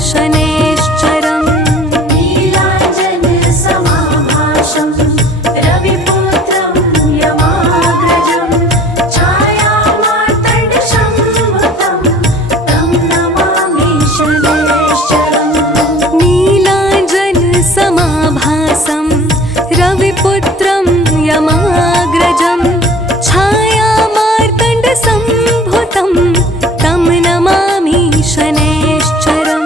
शनैश्चरम् नीलाञ्जनसमाभासं रविपुत्रं यमाग्रजं छायामार्तण्डसंभुतं तं नमामि शनैश्चरम् नीलाञ्जनसमाभासं रविपुत्रं यमाग्रजं छायामार्तण्डसंभुतं तं नमामि शनैश्चरम्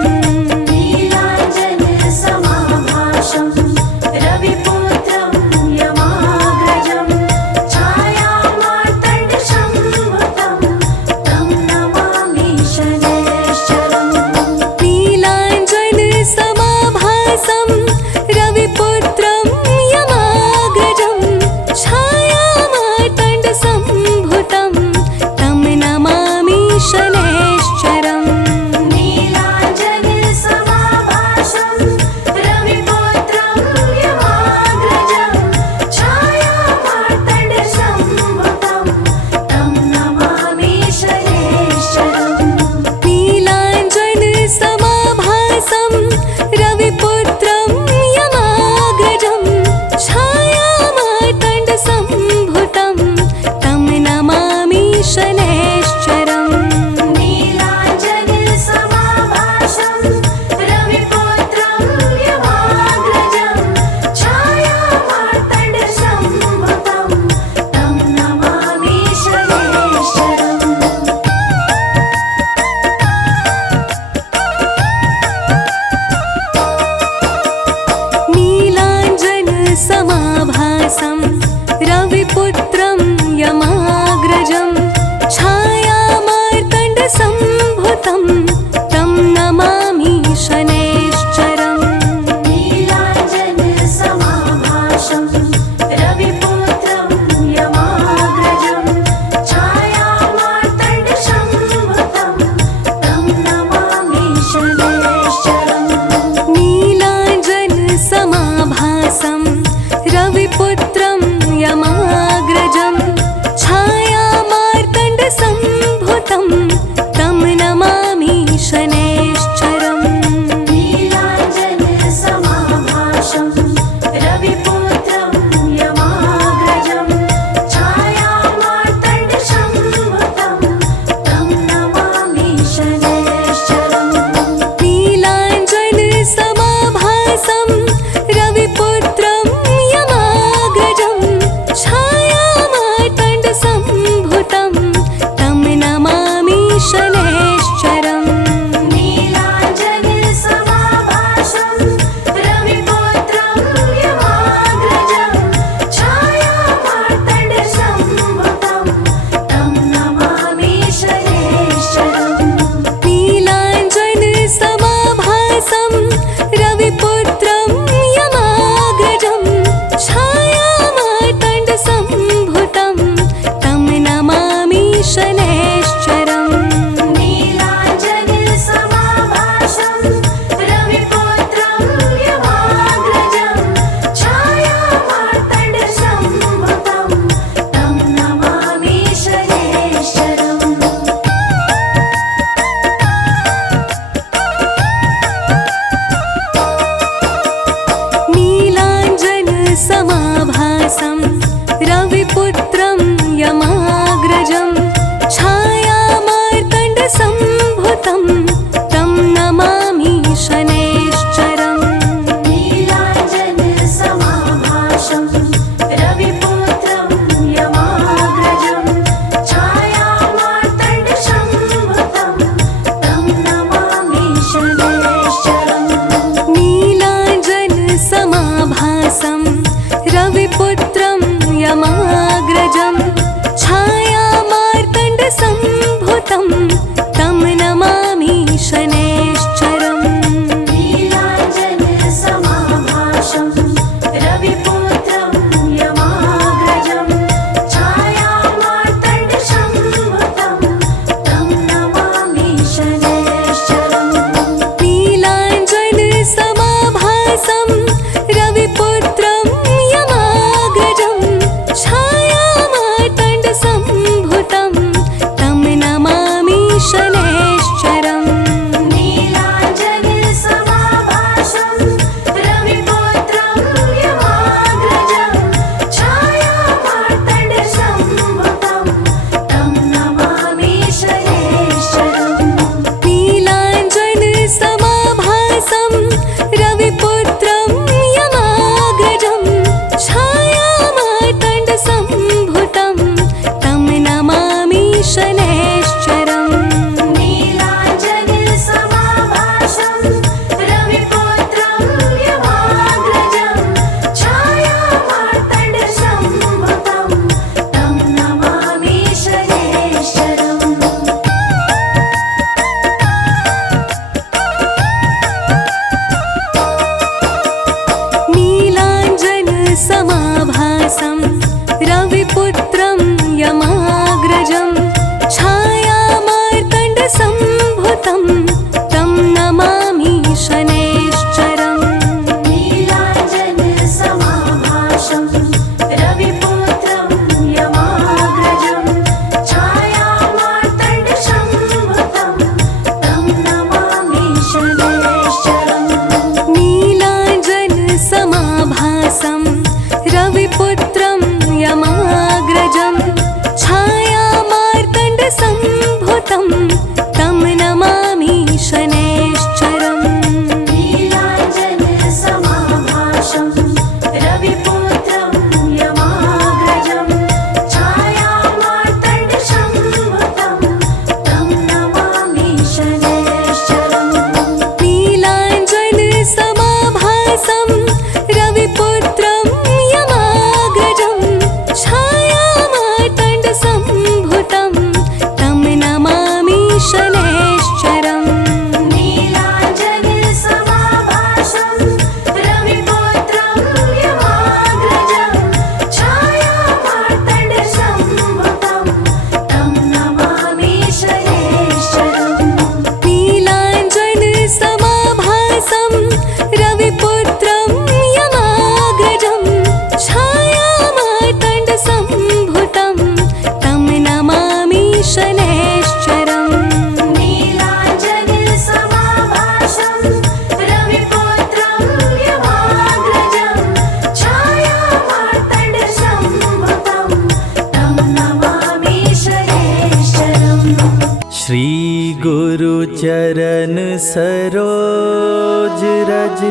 रोज रज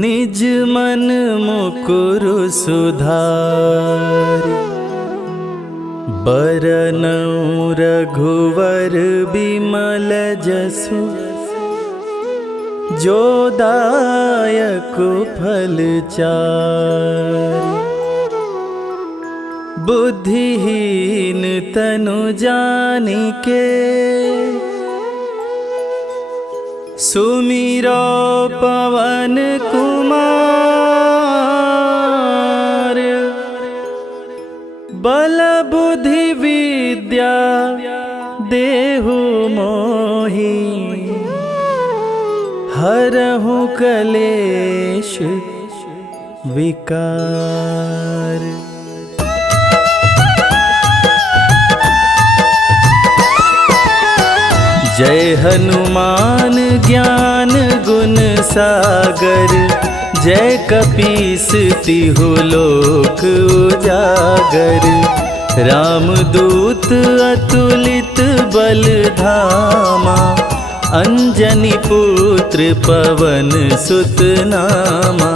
निज मन मुकुर सुधारि बरनउँ रघुवर बिमल जसु जो दायक फल चारि बुद्धिहीन तनु जानिके सुमिरो पवन कुमार बल बुद्धि विद्या देहु मोहि हरहु कलेश विकार। जय हनुमान ज्ञान गुण सागर जय कपीस तिहु लोक उजागर रामदूत अतुलित बल धामा अंजनी पुत्र पवन सुत नामा।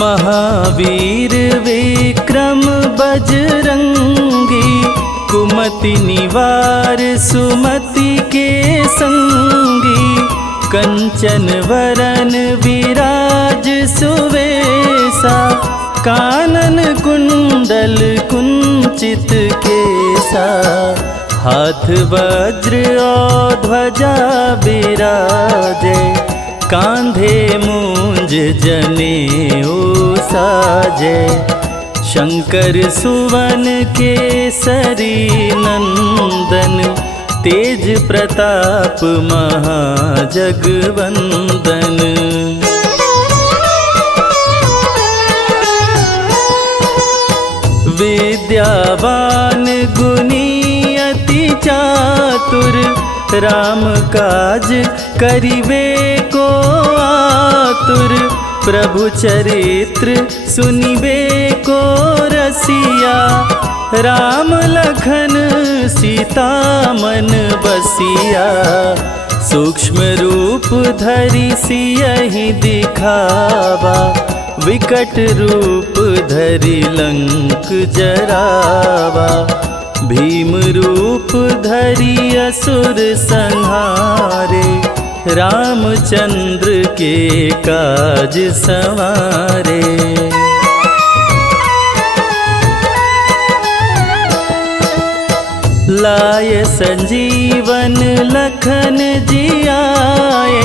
महावीर विक्रम बजरंगी कुमति निवार सुमति के संगी कंचन वरन विराज सुवेसा कानन कुंडल कुंचित केसा हाथ वज्र और ध्वजा बिराजे कांधे मूंज जनेऊ साजे शंकर सुवन केसरी नंदन तेज प्रताप महाजगवंदन। विद्यावान गुणी अति चातुर राम काज करिबे को आतुर प्रभु चरित्र सुनिबे को रसिया राम लखन सीता मन बसिया सूक्ष्म रूप धरि सियहि दिखावा विकट रूप धरि लंक जरावा भीम रूप धरि असुर संहारे रामचंद्र के काज संवारे। लाय संजीवन लखन जियाए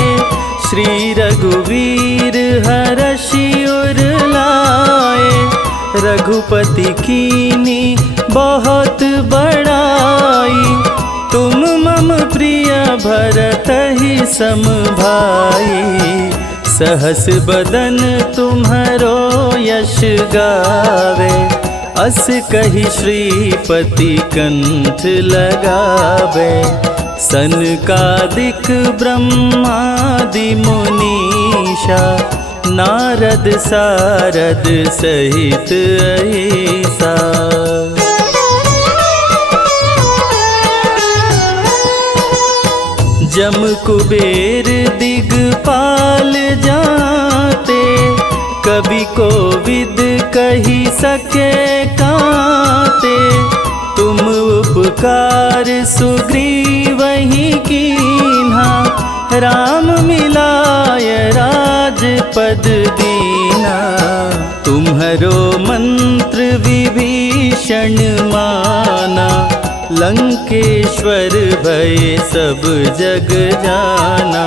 श्री रघुवीर हरषि उर लाए रघुपति कीनी बहुत बड़ाई तुम मम प्रिय भरतहि सम भाई सहस बदन तुम्हरो यश गावे अस कहि श्रीपति कंठ लगावे सनकादिक ब्रह्मादि मुनीषा नारद सारद सहित ऐसा। जम कुबेर दिगपाल जाते कवि कोविद कही सके काते तुम उपकार सुग्रीवहि कीन्हा राम मिलाय राजपद दीना तुम्हरो मंत्र विभीषण माना लंकेश्वर भय सब जग जाना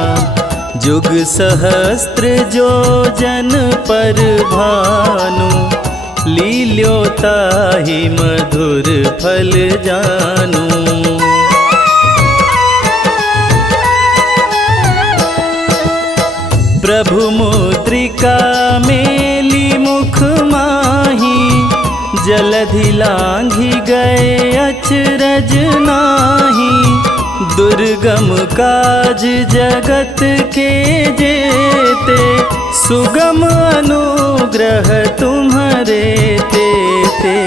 जुग सहस्त्र जो जन पर भानु लील्योताहि मधुर फल जानू। प्रभु मुद्रिका मेली मुख माही जलधि लांघि गए अचरज नाही दुर्गम काज जगत के जेते सुगम अनुग्रह तुम्हारे तेते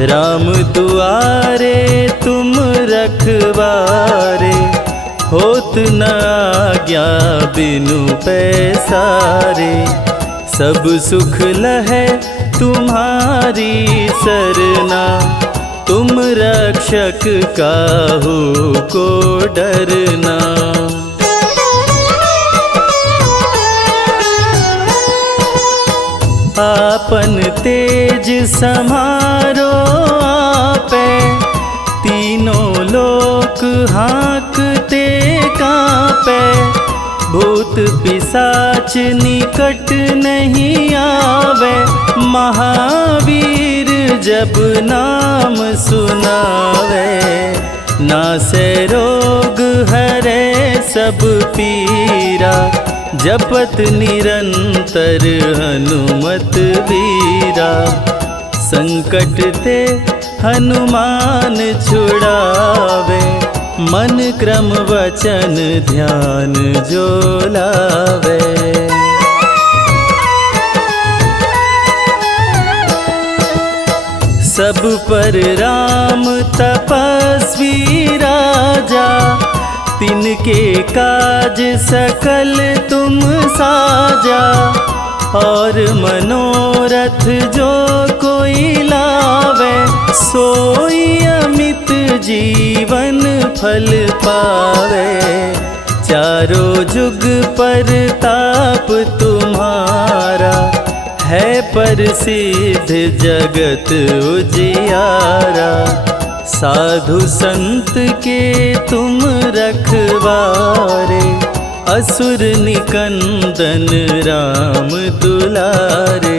राम दुआरे तुम रखवारे, होत न आज्ञा बिनु पैसारे। सब सुख लहै तुम्हारी सरना, तुम रक्षक काहू को डरना। आपन तेज समारो आपे, तीनों लोक हाँकते कांपे। भूत पिशाच निकट नहीं आवे, महावीर जब नाम सुनावे। नासे रोग हरे सब पीरा, जपत निरंतर हनुमत वीरा। संकट ते हनुमान छुड़ावे, मन क्रम वचन ध्यान जो लावे। सब पर राम तपस्वी राजा, तिनके काज सकल तुम साजा। और मनोरथ जो कोई लावे, सोई अमित जीवन फल पावे। चारों जुग पर ताप तुम्हारा, है प्रसिद्ध जगत उजियारा। साधु संत के तुम रखवारे, असुर निकंदन राम दुलारे।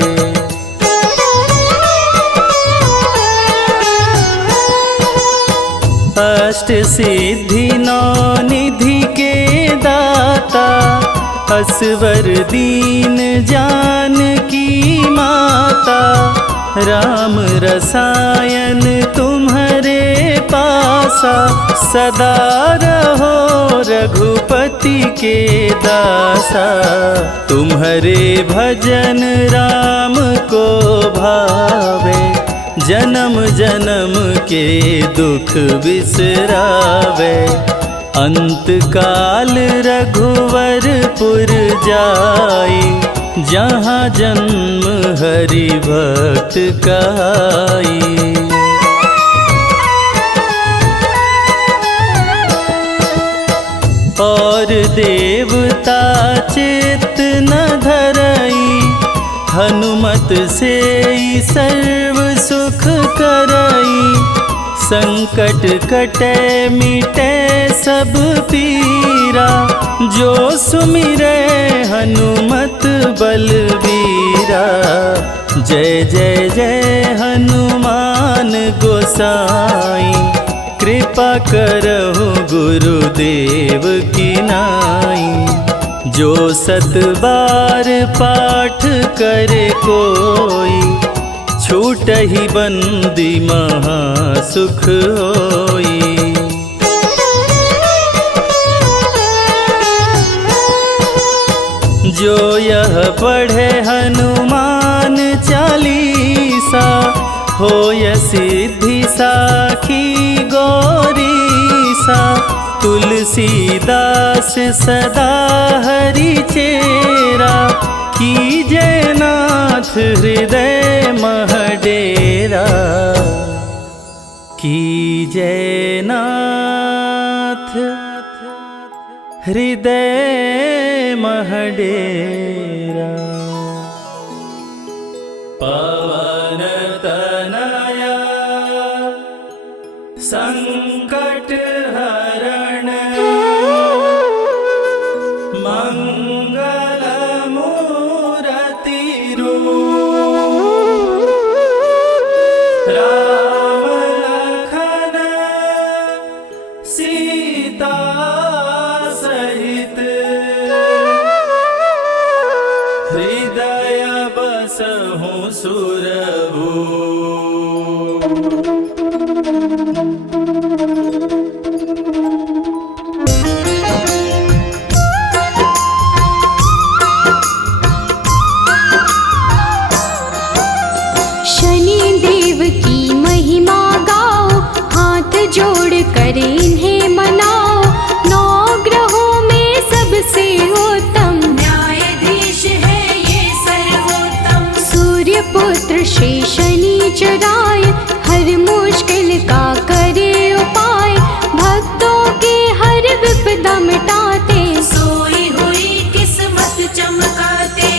अष्ट सिद्धि नौ निधि के दाता, असवर दीन जानकी माता। राम रसायन तुम्हारे पासा, सदा रहो रघुपति के दासा। तुम्हारे भजन राम को भावे, जन्म जन्म के दुख बिसरावे। अंत काल रघुवरपुर जाई, जहाँ जन्म हरि भक्त कहाई। और देवता चित्त न धरई, हनुमत से सर्व सुख करई। संकट कटे मिटे सब पीरा, जो सुमिरे हनुमत बलबीरा। जय जय जय हनुमान गोसाई, कृपा करहु गुरुदेव की नाई। जो सत बार पाठ करे कोई, छूटहि बंदी महा सुख होई। जो यह पढ़े हनुमान चालीसा, होय सिद्धि साखी गौरीसा। तुलसीदास सदा हरि चेरा, कीजय नाथ हृदय मह डेरा। कीजय नाथ हृदय मह डेरा। पवन तनया संकट हरण, मंगल मूरति रूप। राम लखन सीता सहित, हृदय बसहु सुरभूप। कर इन्हें मनाओ, नौ ग्रहों में सबसे उत्तम न्यायाधीश है ये सर्वोत्तम। सूर्य पुत्र श्री शनिचराय, हर मुश्किल का करे उपाय, भक्तों के हर विपदा मिटाते, सोई हुई किस्मत चमकाते।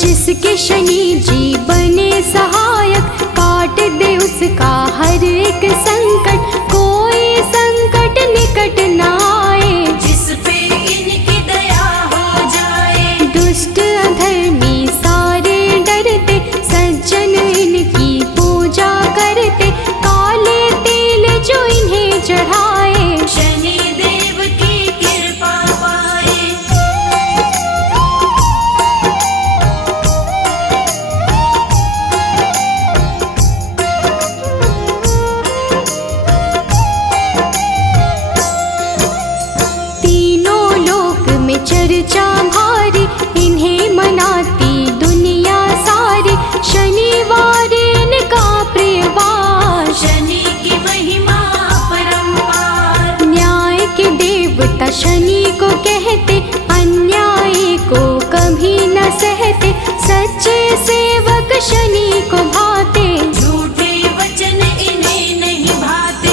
जिसके शनि जी बने सहायक, काट दे उसका हर एक संकट, कोई संकट निकट न आए, जिस पे इनकी दया हो जाए। दुष्ट अधर्मी सारे डरते, सज्जन इनकी पूजा करते, काले तेल जो इन्हें चढ़ाए, शनि देव की कृपा पाए। तीनों लोक में चर्चा भारी, इन्हें मनाती दुनिया सारी, शनिवार इनका प्रियवार, शनि की महिमा अपरंपार। न्याय के देवता शनि को कहते, अन्याय को कभी न सहते, सच्चे सेवक शनि को भाते, झूठे वचन इन्हें नहीं भाते।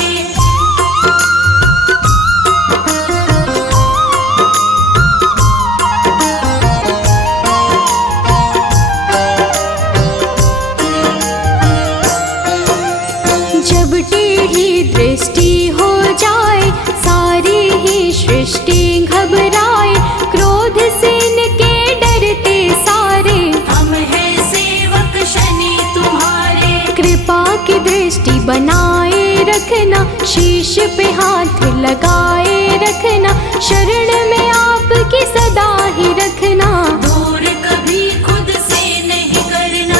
जब टेढ़ी दृष्टि हो जाए, सारी ही सृष्टि घबराए, क्रोध से इनके डरते सारे, हम हैं सेवक शनि तुम्हारे। कृपा की दृष्टि बनाए रखना, शीश पे हाथ लगाए रखना, शरण में आपकी सदा ही रखना, दूर कभी खुद से नहीं करना।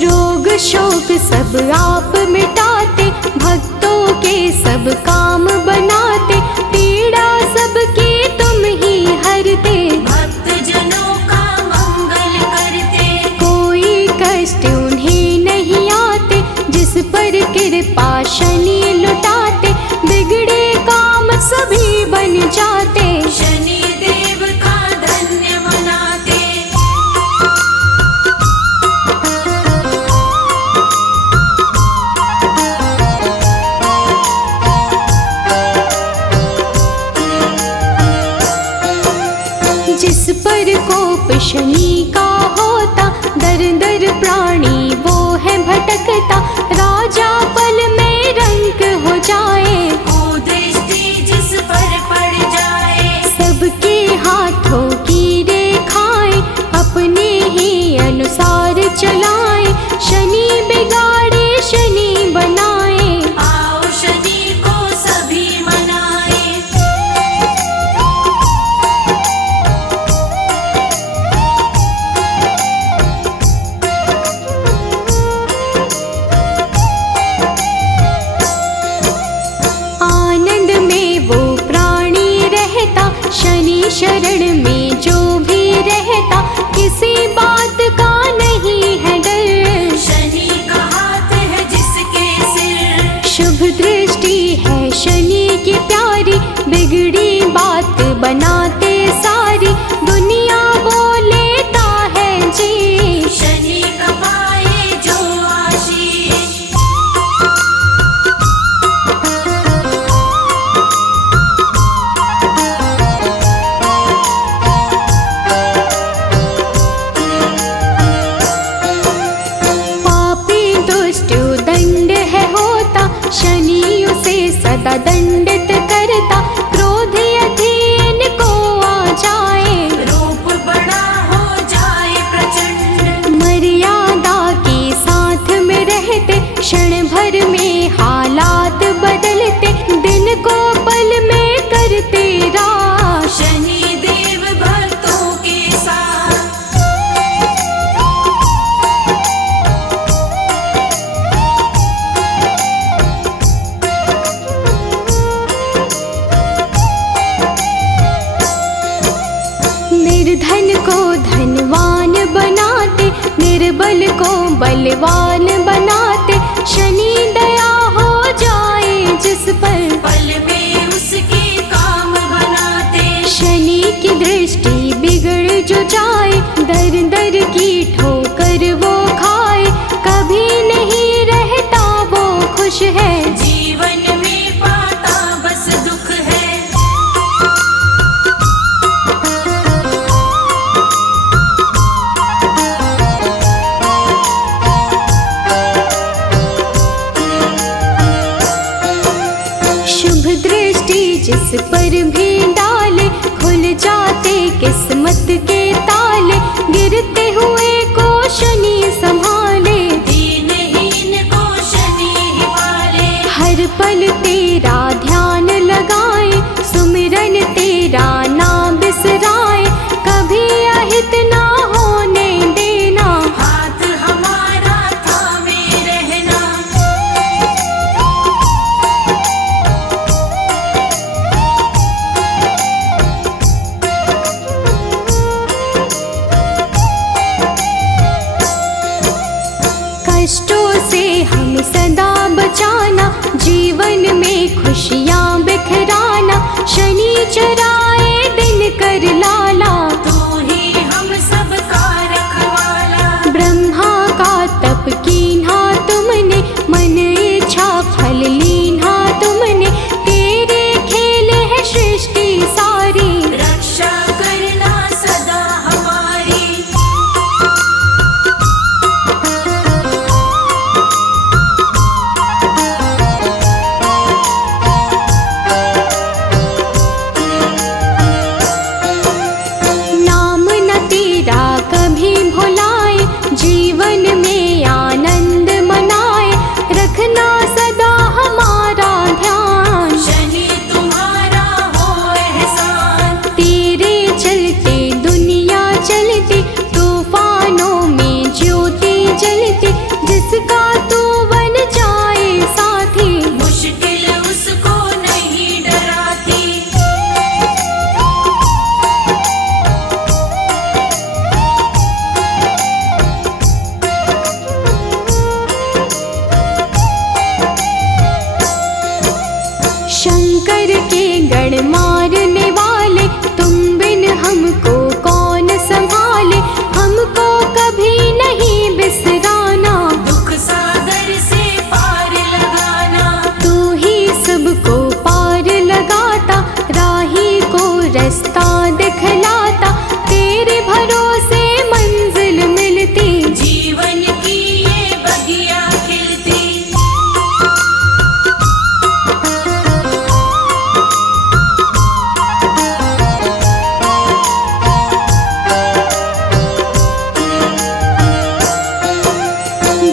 रोग शोक सब आप मिटाते, भक्तों के सब काम बनाते, पीड़ा सबकी तुम ही हरते, भक्त जनों का मंगल करते। कोई कष्ट उन्हें नहीं आते, जिस पर कृपा शनि लुटाते, बिगड़े काम सभी बन जाते, शनि देव का धन्य मनाते। जिस पर कोप शनि का होता, दर दर प्राणी वो है भटकता, राजा पल में रंक हो जाए, कुदृष्टि जिस पर पड़ जाए। सबके हाथों की रेखाएं अपने ही अनुसार चलाए, शनि बिगाड़े शनि बनाए, आओ शनि को सभी मनाए। आनंद में वो प्राणी रहता, शनि शरण में जो भी रहता, किसी बात का नहीं है डर, शनि का हाथ है जिसके सिर। शुभ दृष्टि है शनि की प्यारी, बिगड़ी बात बनाते सारी, दुनिया वो लेता है जी, शनि का पाए जो आशीष। धनवान बनाते, निर्बल को बलवान बनाते। शनि दया हो जाए जिस पर, पल में उसके काम बनाते। शनि की दृष्टि बिगड़ जो जाए, दर दर की ठोकर वो खाए। कभी नहीं रहता वो खुश है, जीवन में पाता बस दुख है। शुभ दृष्टि जिस पर भी डाले, खुल जाते किस्मत के ताले। गिरते हुए को शनि संभाले, दीनहीन को शनि ही पाले। हर पल तेरा ध्यान लगाए, सुमिरन तेरा ना बिसराए। कभी अहित ना होने देना, हाथ हमारा थामे रहना। कष्टों से हम सदा बचाना, जीवन में खुशियाँ बिखराना। शनि चराए दिन कर लाला, तू ही हम सब का रखवाला। ब्रह्मा का तप कीन्हा तुमने, मन इच्छा फल लीन्हा तुमने। तेरे खेल है सृष्टि सारी, रक्षा करना सदा हमारी। नाम न तेरा कभी भुलाए, जीवन में आनंद मनाए। रखना सदा हमारा ध्यान, शनि तुम्हारा हो एहसान। तेरे चलते दुनिया चलती, तूफानों में ज्योति जलती। जिसका तू बन जाए साथी, मुश्किल उसको नहीं डराती। शंकर के गण मारने वाले, तुम बिन हमको कौन संभाले। हमको कभी नहीं बिसराना, दुख सागर से पार लगाना। तू ही सबको पार लगाता, राही को रास्ता दिखलाता। तेरे भरोसे मंजिल मिलती, जीवन की ये बगिया खिलती।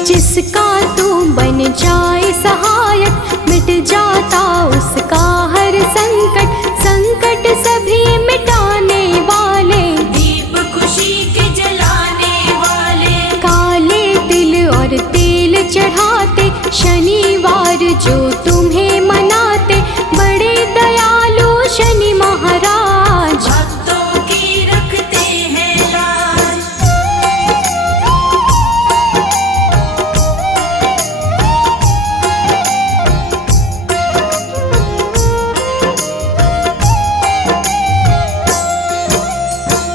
जिसका तू बन जाए सहायक, मिट जाता उसका हर संकट। संकट सभी मिटाने वाले, दीप खुशी के जलाने वाले। काले तिल और तेल चढ़ाते, शनिवार जो तुम्हें मनाते। बड़े दयालु शनि महाराज, भक्तों की रखते हैं लाज।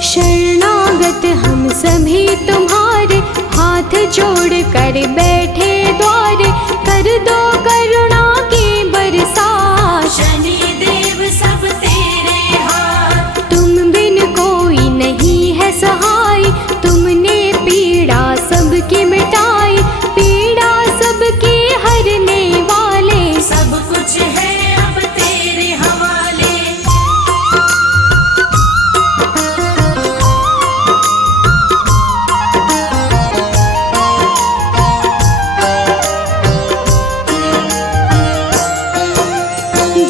शरणागत हम सभी तुम्हारे, हाथ जोड़ कर बैठे द्वारे। कर दो करुणा की बरसात, शनि देव सब तेरे हाथ। तुम बिन कोई नहीं है सहाय। तुमने पीड़ा सबकी मिटाई, पीड़ा सबकी हरने वाले। सब कुछ है अब तेरे हवाले।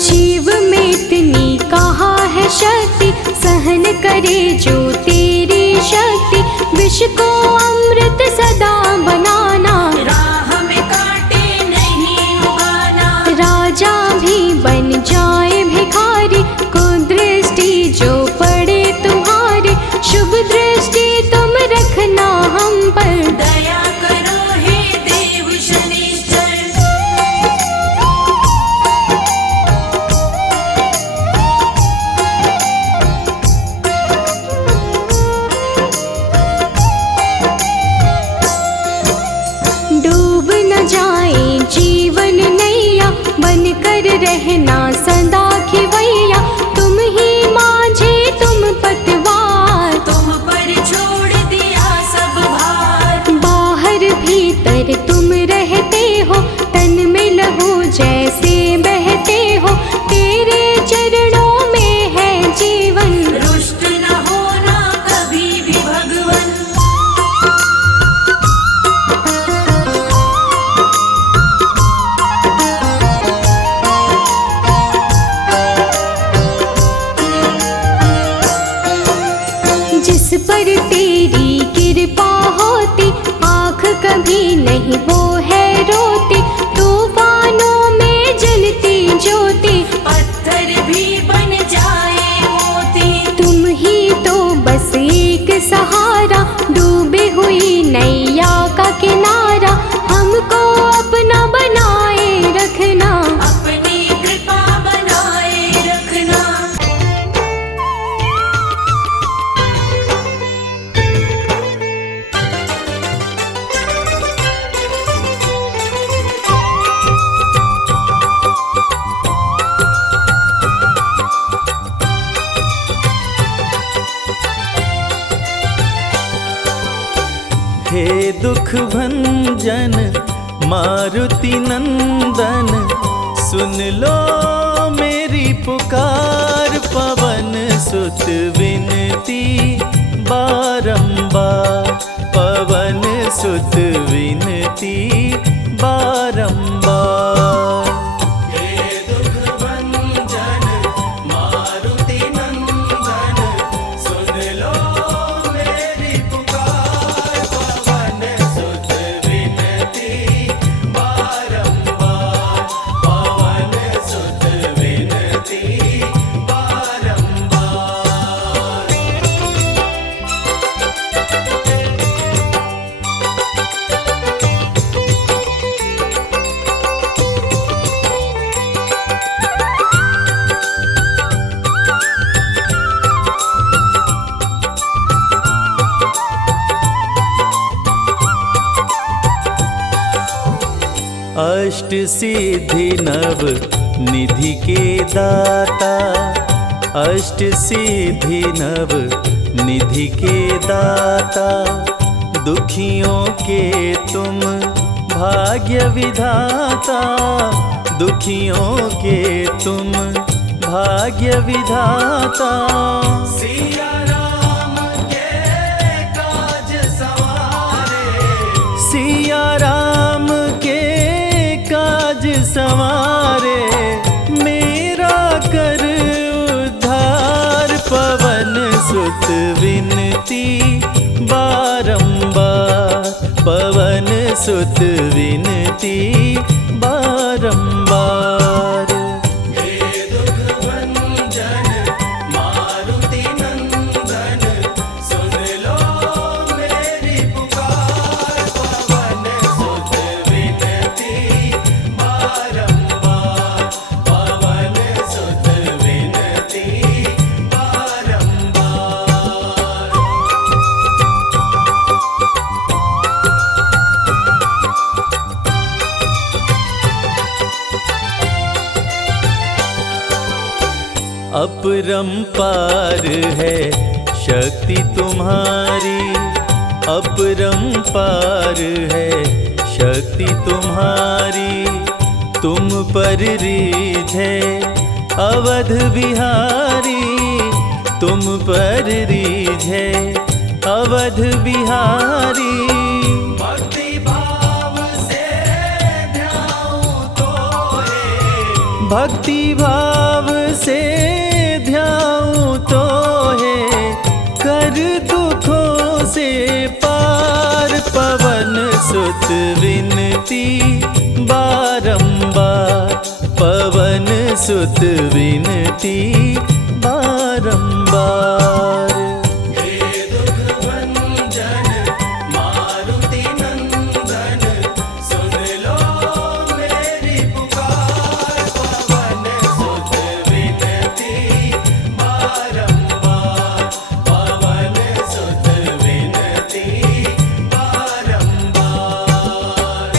जीव में इतनी कहाँ है शक्ति, सहन करे जो तेरी शक्ति। विष को अमृत सदा बनाना, राह में कांटे नहीं उगाना। राजा भी बन जाए भिखारी, को दृष्टि जो पड़े तुम्हारे। शुभ दृष्टि तुम पर तेरी कृपा होती, आँख कभी नहीं वो है रोती। तूफानों में जलती ज्योति, पत्थर भी बन जाए मोती। तुम ही तो बस एक सहारा, डूबी हुई नैया का किनारा। हमको अपना बनाए रखना, अपनी कृपा बनाए रखना। हे दुख भंजन मारुति नंदन, सुन लो मेरी पुकार। पवन सुत विनती बारंबार, पवन सुत विनती बारंबार। हे दुख भंजन मारुति नंदन, सुन लो मेरी पुकार। पवन सुत विनती बारंबार, पवन सुत विनती बारंबार। अष्ट सिद्धि नव निधि के दाता, अष्ट सिद्धि नव निधि के दाता। दुखियों के तुम भाग्य विधाता, दुखियों के तुम भाग्य विधाता। सिया राम के काज सवारे, सिया राम के काज सवारे। मेरा कर उद्धार, पवन सुत विनती बारंबार, पवन सुत विनती बारंबार। हे दुख भंजन मारुति नंदन, सुन लो मेरी पुकार। पवन सुत विनती बारंबार, पवन सुत विनती बारंबार। अपरंपार है शक्ति तुम्हारी, अपरंपार है शक्ति तुम्हारी। तुम पर रीझे अवध बिहारी, तुम पर रीझे अवध बिहारी। भक्ति भाव से ध्याऊं तो है, भक्ति भाव से ध्याऊं तो है। कर दुखों से पार, पवन सुत विनती बारंबार, पवन सुत विनती बारंबार। हे दुख भंजन मारुति नंदन, सुन लो मेरी पुकार। पवन सुत विनती बारंबार, पवन सुत विनती बारंबार।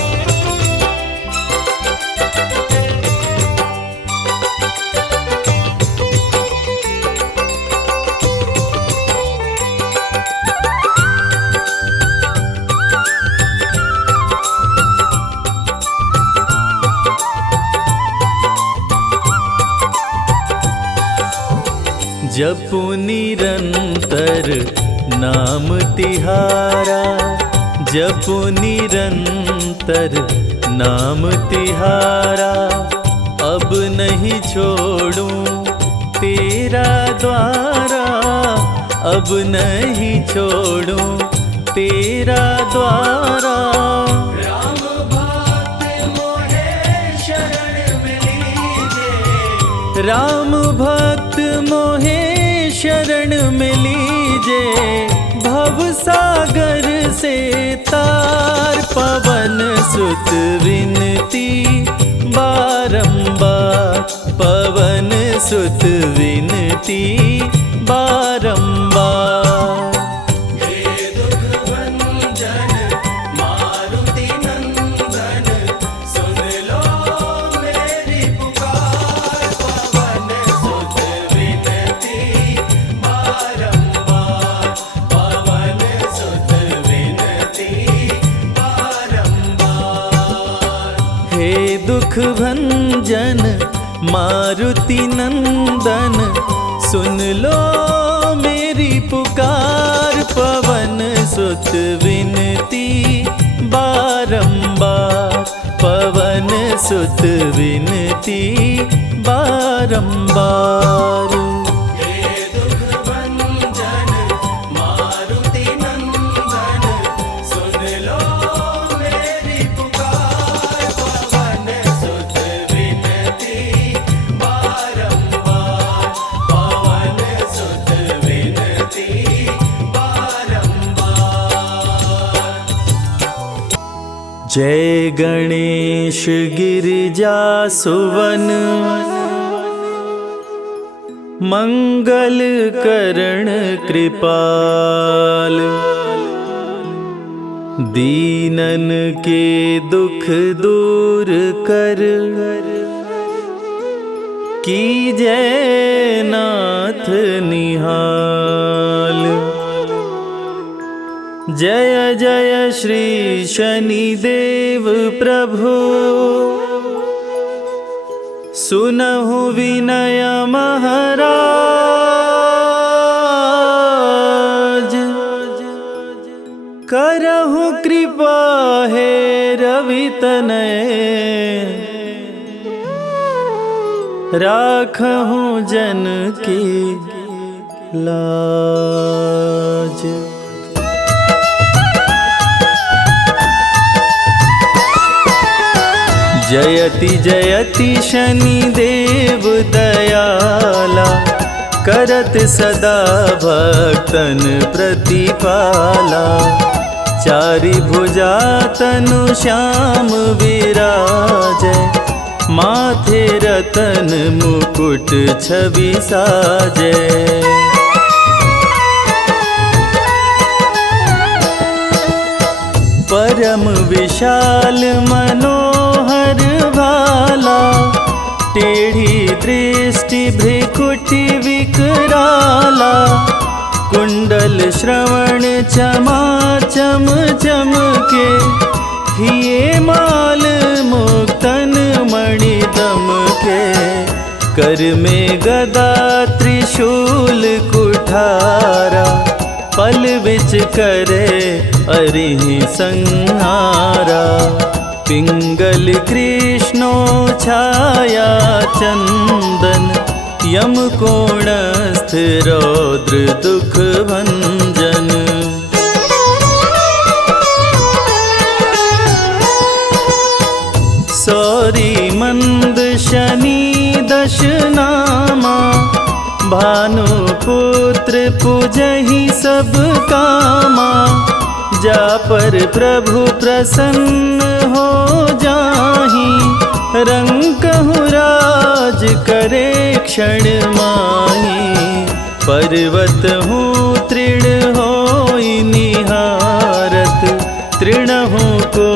जपु निरंतर नाम तिहारा, जपु निरंतर नाम तिहारा। अब नहीं छोड़ूं तेरा द्वारा, अब नहीं छोड़ूं तेरा द्वारा। राम भक्त मोहे शरण में लीजे, राम भक्त मोहे शरण में लीजे, भव सागर से तार पवन सुत विनती बारंबार, पवन सुत विनती बारंबार। हे दुख भंजन मारुति नंदन, सुन लो मेरी पुकार, पवन सुत विनती बारंबार, पवन सुत विनती बारंबार। हे दुख भंजन मारुति नंदन, सुन लो मेरी पुकार, पवन सुत विनती बारंबार, पवन सुत विनती बारंबार। हे दुख भंजन मारुति नंदन, सुन लो मेरी पुकार, पवन सुत विनती बारंबार, पवन सुत विनती बारंबार। जय गणेश गिरिजा सुवन, मंगल करण कृपाल, दीनन के दुख दूर कर, कीजय नाथ निहाल। जय जय श्री शनिदेव प्रभु, सुनहु विनय महाराज, करहु कृपा हे रवि तनय, राखहु जन की लाज। जयति जयति शनिदेव दयाला, करत सदा भक्तन प्रतिपाला। चारि भुजा तनु श्याम विराजै, माथे रतन मुकुट छवि साजै। परम विशाल मनोहर भाला, टेढ़ी दृष्टि भ्रिकुटि विकराला। कुंडल श्रवण चमाचम चमके, हिये माल मुक्तन मणि दमके। कर में गदा त्रिशूल कुठारा, पल बिच करे अरिहि संहारा। पिंगल कृष्णो छाया चंदन, यम कोणस्थ रौद्र दुख भंजन। सौरी मंद शनि दश नामा, भानुपुत्र पूजहि सब कामा। जा पर प्रभु प्रसन्न हो जाहि, रंकहु राज करे क्षण माहि। पर्वत हूँ तृण होई निहारत, तृणहु को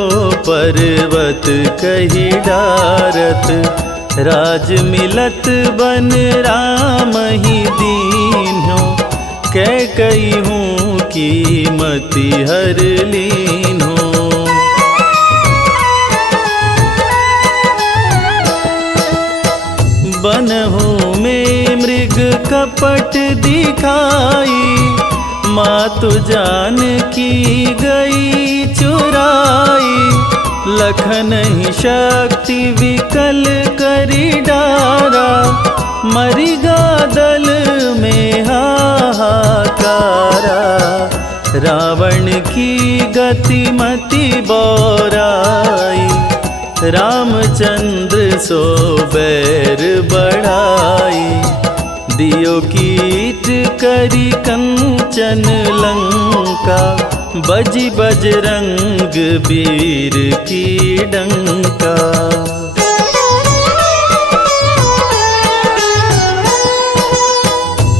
पर्वत कहि डारत। राज मिलत बन राम ही दीन्हो, कैकई हूँ कीमति हर लीन्हो। बनहु में मृग कपट दिखाई, मातु जानकी गई चुराई। लखन ही शक्ति विकल करी डारा, मरिगा दल में हाहाकार। की गतिमति बौराई, रामचंद्र सो बैर बढ़ाई। दियो कीट करी कंचन लंका, बजी बजरंग वीर की डंका।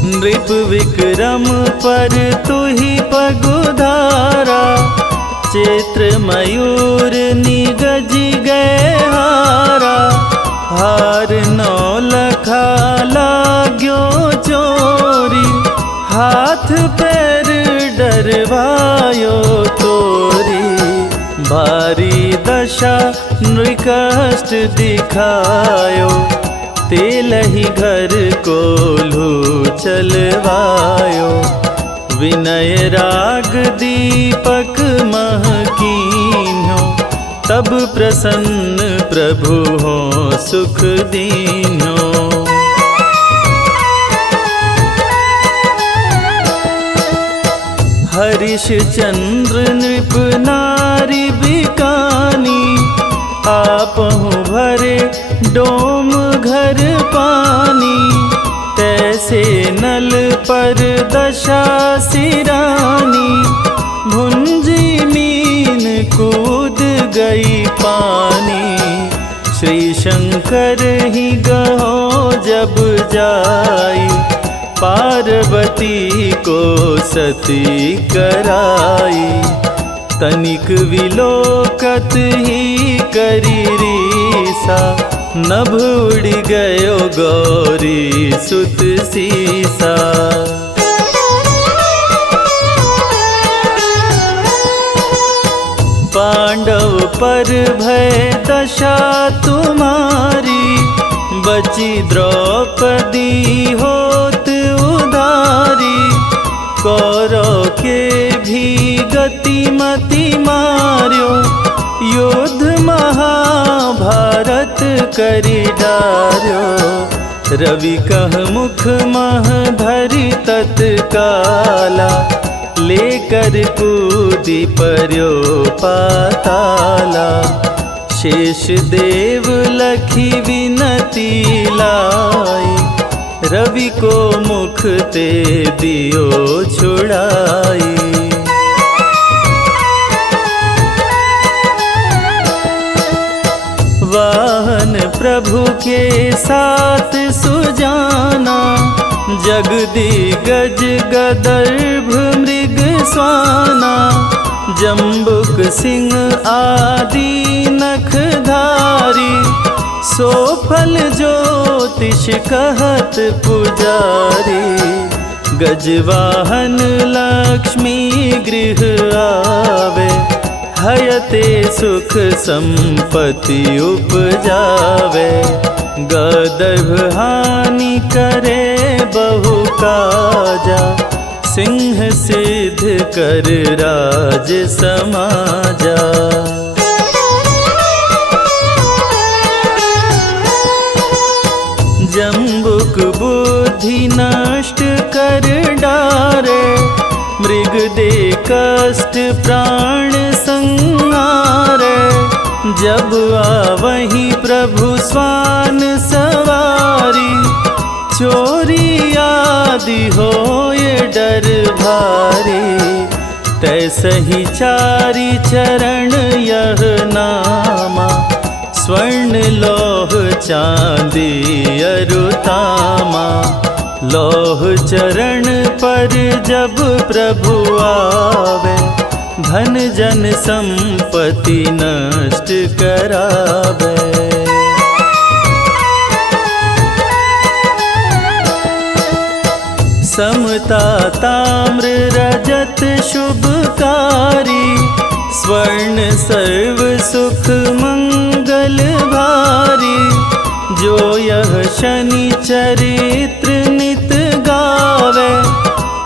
नृप विक्रम पर तुहि पगुधारा, चैत्र मयूर निगजी गए हारा। हार नौ लखा लाग्यो चोरी, हाथ पैर डरवायो तोरी। भारी दशा नृकष्ट दिखायो, तेलहि घर कोल्हू चलवायो। विनय राग दीपक महकीन्यो, तब प्रसन्न प्रभु हो सुख दीन्यो। हरिश्चंद्र नृप नारी बिकानी, आपहु भरे डोम घर पानी। तैसे नल पर दशा सिरानी, भुंजी मीन कूद गई पानी। श्री शंकर ही गहो जब जाई, पार्वती को सती कराई। तनिक विलोकत ही करी रीसा, नभ उड़ गयो गौरी सुत सीसा। पांडव पर भय दशा तुम्हारी, बची द्रौपदी होत उधारी। कौरव के भी गतिमति मार्यो, युद्ध महाभारत करी डार्यो। रवि कह मुख मह धरि तत्काला, लेकर कूदी पर्यो पाताला। शेष देव लखी विनती लाई, रवि को मुख ते दियो छुड़ाई। वाहन प्रभु के साथ सुजाना, जगदिगज गदर्भ मृग स्वाना। जम्बुक सिंह आदि नखधारी, सो फल ज्योतिष कहत पुजारी। गजवाहन लक्ष्मी गृह आवे, हयते सुख संपत्ति उपजावे। गदर्भ हानि करे बहु काजा, सिंह सिद्ध कर राज समाजा। जम्बुक बुद्धि नष्ट कर डारे, मृग दे कष्ट प्राण संहारे। जब आवहीं प्रभु स्वान सवारी, चोरी आदि होए डर भारी। तैसहि चारि चरण यह नामा, स्वर्ण लौह चांदी अरुतामा। लौह चरण पर जब प्रभु आवे, धन जन संपत्ति नष्ट करावे। समता ताम्र रजत शुभकारी, स्वर्ण सर्व सुख मंगल भारी। जो यह शनि चरित्र नित गावे,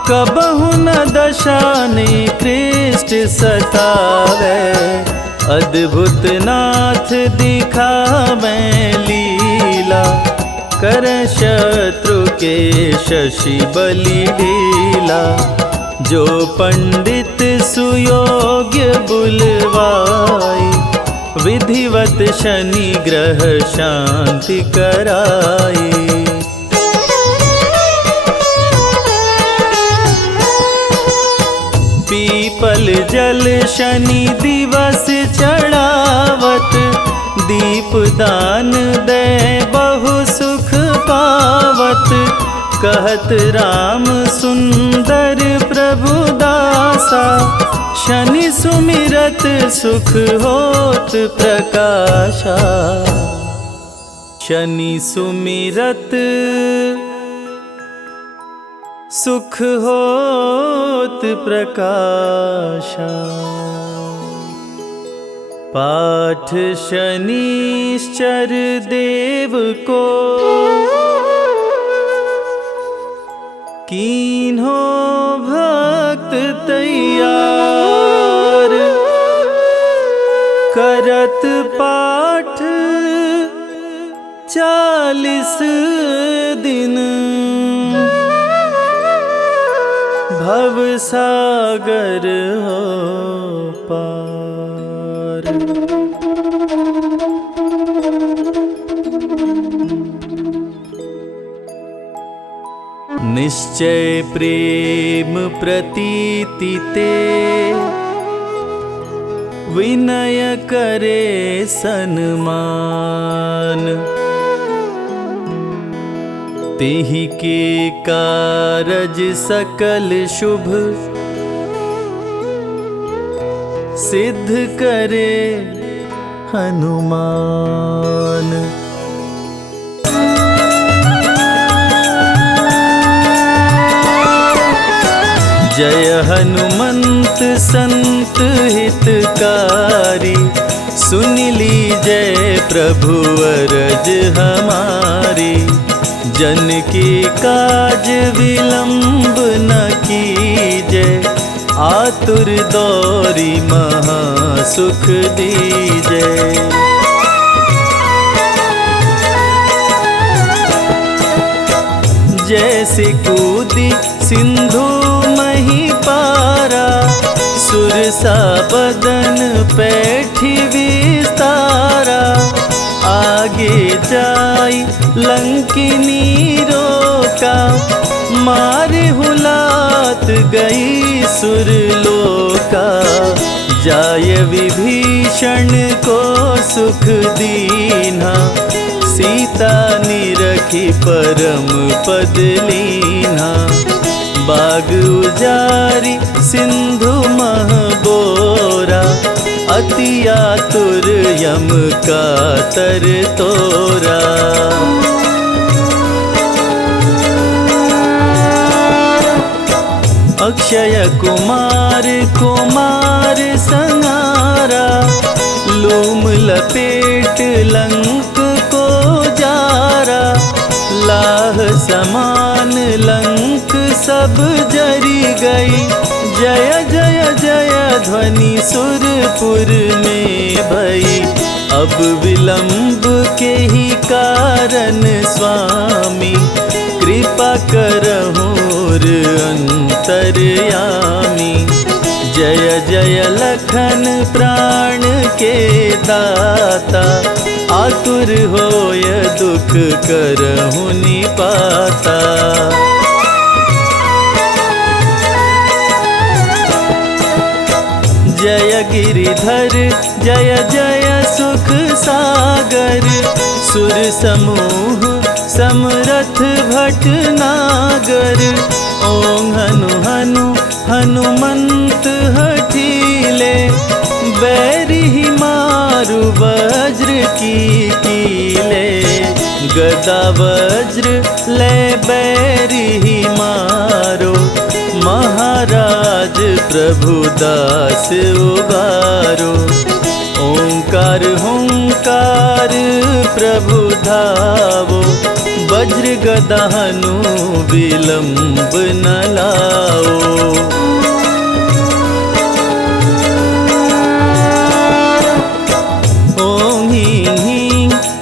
कबहु न दशा निकृष्ट सतावे। अद्भुत नाथ दिखावे लीला, कर शत्रु के शशि बलि ढीला। जो पंडित सुयोग्य बुलवाई, विधिवत शनि ग्रह शांति कराई। पीपल जल शनि दिवस चढ़ावत, दीप दान दे बहु सुख पावत। कहत राम सुंदर प्रभु दासा, शनि सुमिरत सुख होत प्रकाशा। शनि सुमिरत सुख होत प्रकाशा। पाठ शनिश्चर देव को, कीन्हो भक्त तैयार। करत पाठ 40 दिन, भव सागर हो पार। निश्चय प्रेम प्रतीति ते, विनय करे सन्मान। तेहि के कारज सकल शुभ, सिद्ध करे हनुमान। जय हनुमंत संत हितकारी, सुन लीजय प्रभु अरज हमारी। जन की काज विलंब न कीजय, आतुर दौरी महा सुख दीजय। जैसे कूदी सिंधु मही पारा, सुरसा बदन पैठी विस्तारा। आगे जाई लंकिनी रोका, मारे हुलात गई सुरलोका। जाय विभीषण को सुख दीना, सीता निरखी परम पद लीना। बाग उजारी सिंधु मह बोरा, अति आतुर यम का तर तोरा। अक्षय कुमार कुमार संहारा, लूम लपेट लंक को जारा। लाह समान लंक सब जरी गई, जय जय जय ध्वनि सुरपुर में भई। अब विलंब के ही कारण स्वामी, कृपा करहुर अंतर्यामी। जय जय लखन प्राण के दाता, आतुर होय दुख करहु निपाता। जय गिरिधर जय जय सुख सागर, सुर समूह समरथ भटनागर। ओं हनु हनु हनुमंत हठीले, बैरी मारु वज्र की कीले। गदा वज्र ले बैरी मारो, महाराज प्रभु दास उबारो। ओंकार हुंकार प्रभु धावो, वज्र गदा हनु विलंब न लाओ। ओं हीं हीं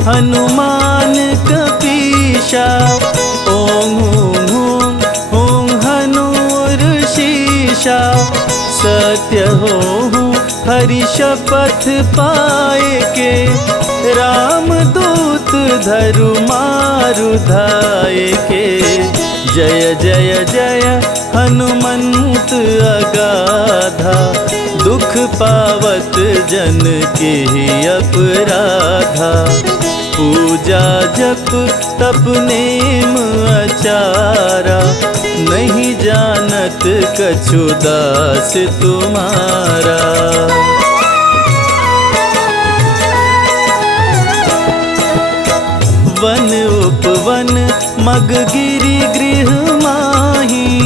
हनुमान कपीशा, ओं हूं हूं हूं हनुर शीशा। ईशा सत्य होहूँ हरि शपथ पाए के राम दूत धरु मारु धाये के जय जय जय हनुमंत अगाधा दुख पावत जन के अपराधा पूजा जप तप नेम आचारा नहीं जानत कछु दास तुम्हारा। वन उपवन मग गिरि गृह माही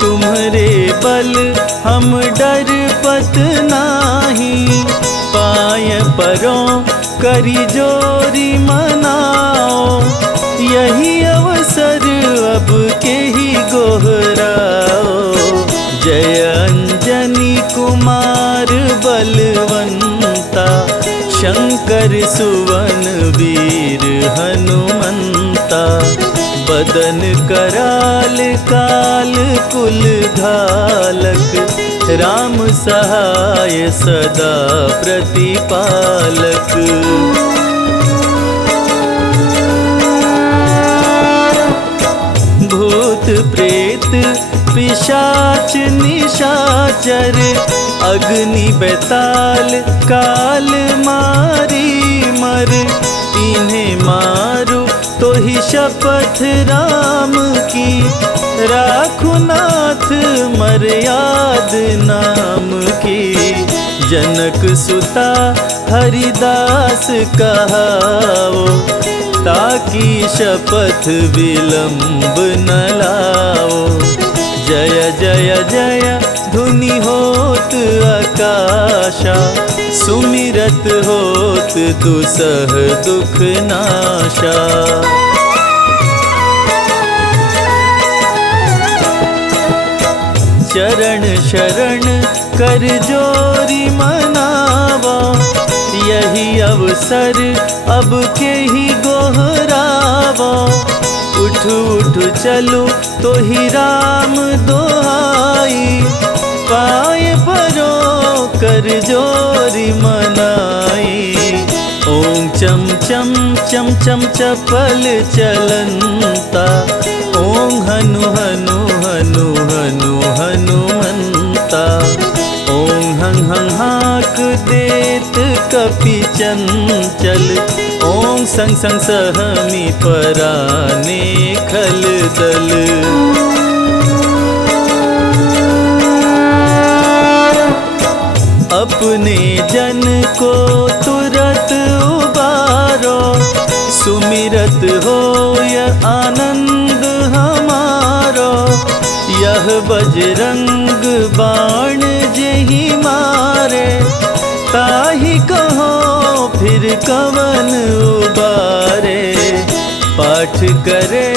तुम्हरे बल हम डर पत नाही पाय परों करी जोरी मनाओ यही अवसर अब के ही गोहराओ जय अंजनी कुमार बलवंता शंकर सुवन वीर हनुमंता बदन कराल काल कुल घालक राम सहाय सदा प्रतिपालक। भूत प्रेत पिशाच निशाचर अग्नि बेताल काल मारी मर इन्हें मारो तो ही शपथ राम की राखु नाथ मर्याद नाम की जनक सुता हरिदास कहाओ ताकि शपथ विलंब न लाओ जय जय जय धुनि होत आकाशा सुमिरत होत दुसह दुख नाशा। चरण शरण कर जोरी मनावा यही अवसर अब के ही गोहरावा उठ उठ चलो तो ही राम दोहाई पाय परो कर जोरी मनाई ओम चम चम चम चम चपल चलंता ओम हनु हनु हनु हनु हनुमंता ओम हं हं हाक देत कपि चंचल ओम संग संग सहमी पराने खल दल। अपने जन को तुरत उबारो सुमिरत होय आनंद हमारो यह बजरंग बाण जेहि मारे ताहि कहो फिर कवन उबारे पाठ करे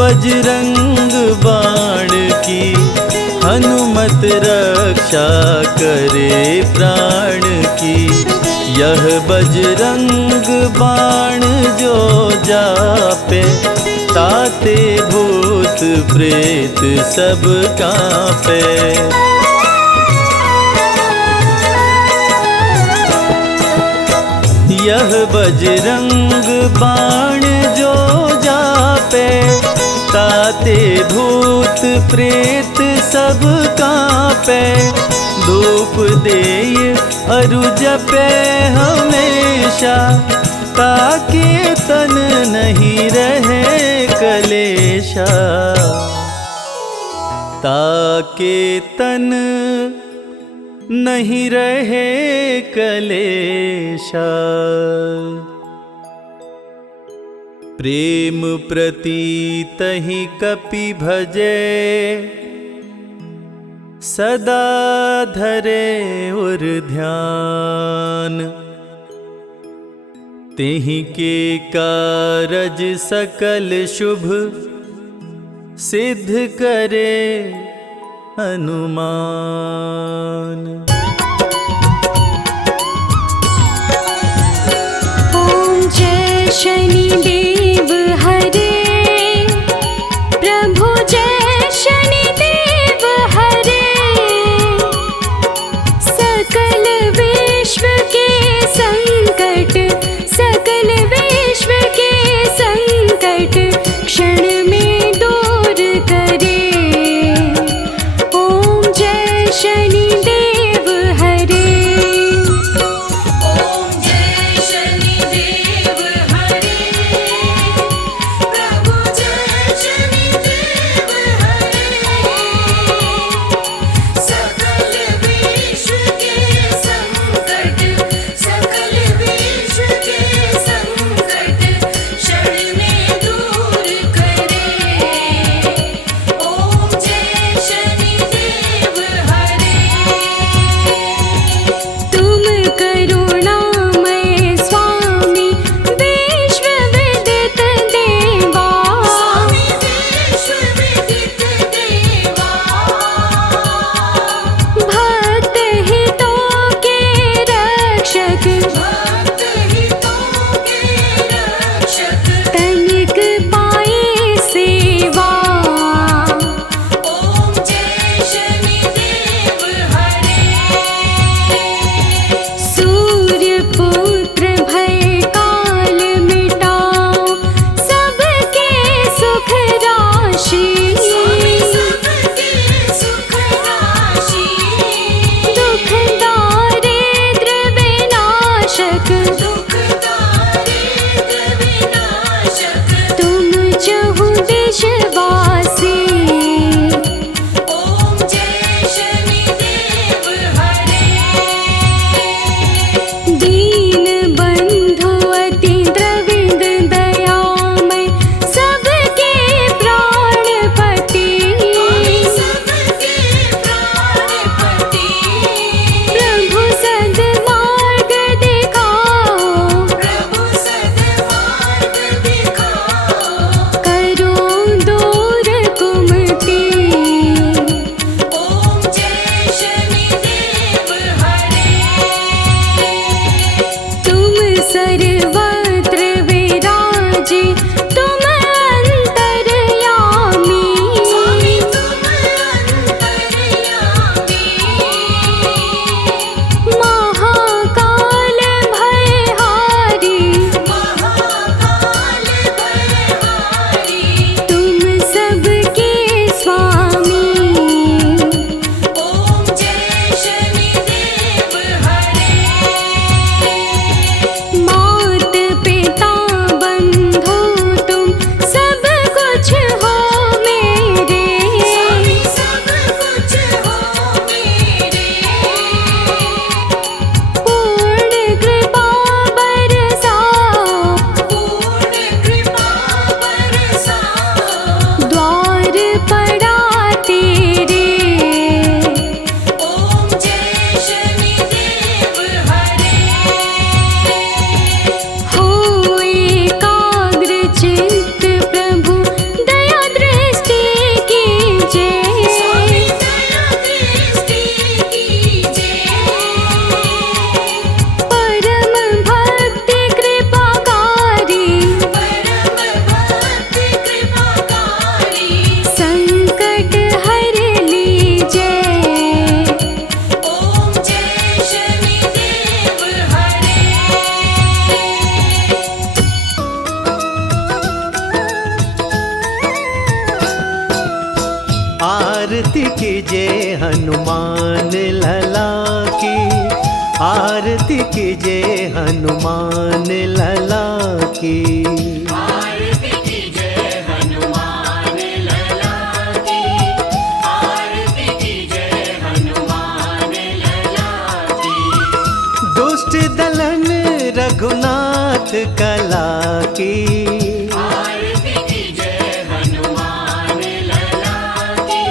बजरंग बाण की हनुमत रक्षा करे प्राण की यह बजरंग बाण जो जापे ताते भूत प्रेत सब कांपे। यह बजरंग बाण जो जापे ताते भूत प्रेत सब कांपे धूप देय अरु जपे हमेशा ताकि तन नहीं रहे कलेशा ताकि तन नहीं रहे कलेशा। प्रेम प्रतीत ही कपि भजे सदा धरे उर ध्यान तेहि के कारज सकल शुभ सिद्ध करे हनुमान। ओम जय शनि देव हरे प्रभु जय शनि देव हरे कीजिए हनुमान लला की, आरती कीजिए हनुमान लला की। आरती कीजिए हनुमान लला की, आरती कीजिए हनुमान लला की। दुष्ट दलन रघुनाथ कला की, आरती कीजिए हनुमान लला की,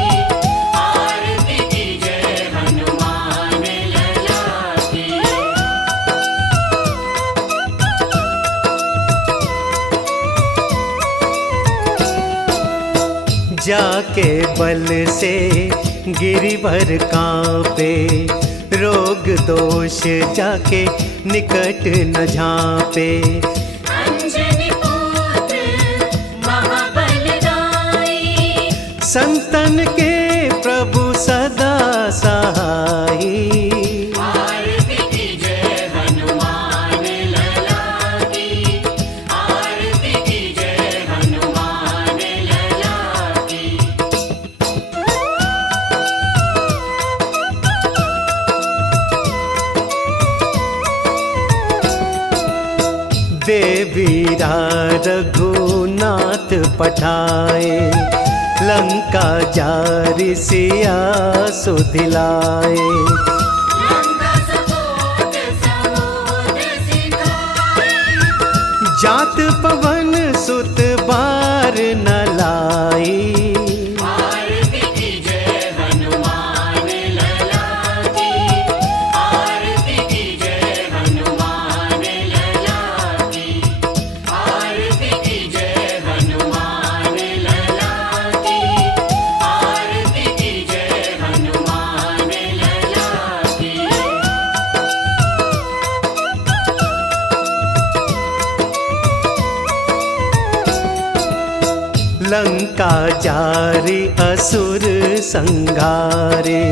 आरती कीजिए हनुमान लला की। जाके बल से गिरिवर कांपे, रोग दोष जाके निकट न झांपे। अंजनी पुत्र महाबलदाई, संतन के प्रभु सदा सहाई। आरती कीजिए हनुमान लला की, आरती कीजिए हनुमान लला की। देवीरा रघुनाथ पठाए, लंका जारि सिया सुधिलाए। लंका सपोत समुद्र सिखाए, जात पवन सुत बार न लाई। आरती कीजिए हनुमान लला की, आरती कीजिए हनुमान लला की, आरती कीजिए हनुमान लला की, आरती कीजिए हनुमान लला की। लंका जारी असुर संगारे,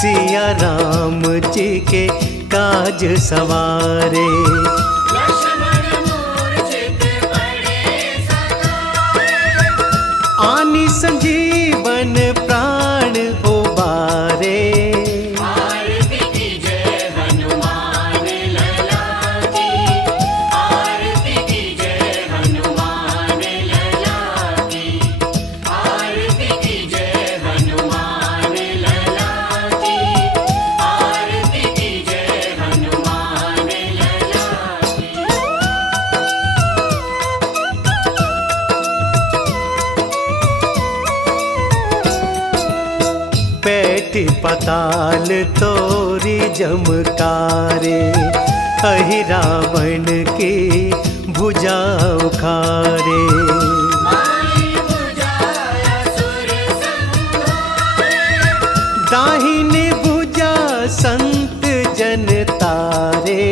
सिया राम जी के काज सवारे। लक्ष्मण मूर्छित पड़े सकाए, आनी संजीवन प्राण उबारे। आरती कीजिए हनुमान लला की, आरती कीजिए हनुमान लला की, आरती कीजिए हनुमान लला की, आरती कीजिए हनुमान लला की। पैठ पताल तोरी जमकारे, अहि रावण की भुजा उखारे। माई बुझाया सुर संहारे, दाहिनी भुजा संत जन तारे।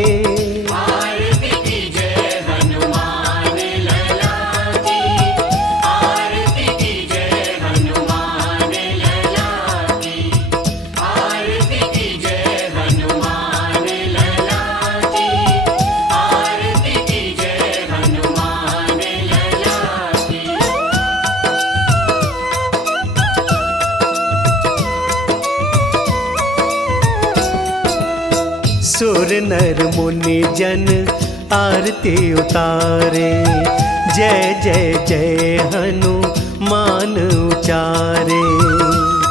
आरती कीजिए हनुमान लला की, आरती कीजिए हनुमान लला की, आरती कीजिए हनुमान लला की, आरती कीजिए हनुमान लला की। सुर नर मुनि जन आरती उतारे, जय जय जय हनुमान उचारे।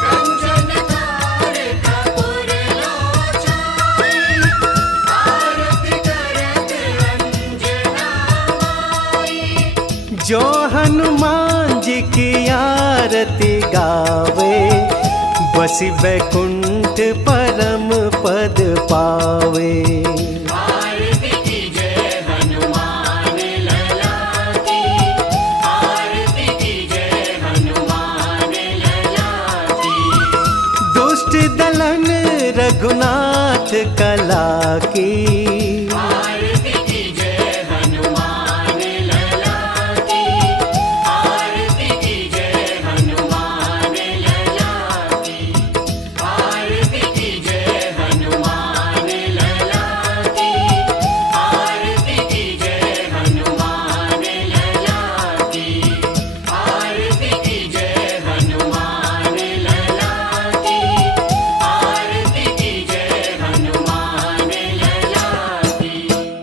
कंचन थार कपूर लोचन, आरती करत अंजना माई। जो हनुमान जी की आरती गावे, बसी वैकुंठ परम पद पावे। आरती कीजिए हनुमान लला की, आरती कीजिए हनुमान लला की। दुष्ट दलन रघुनाथ कला की,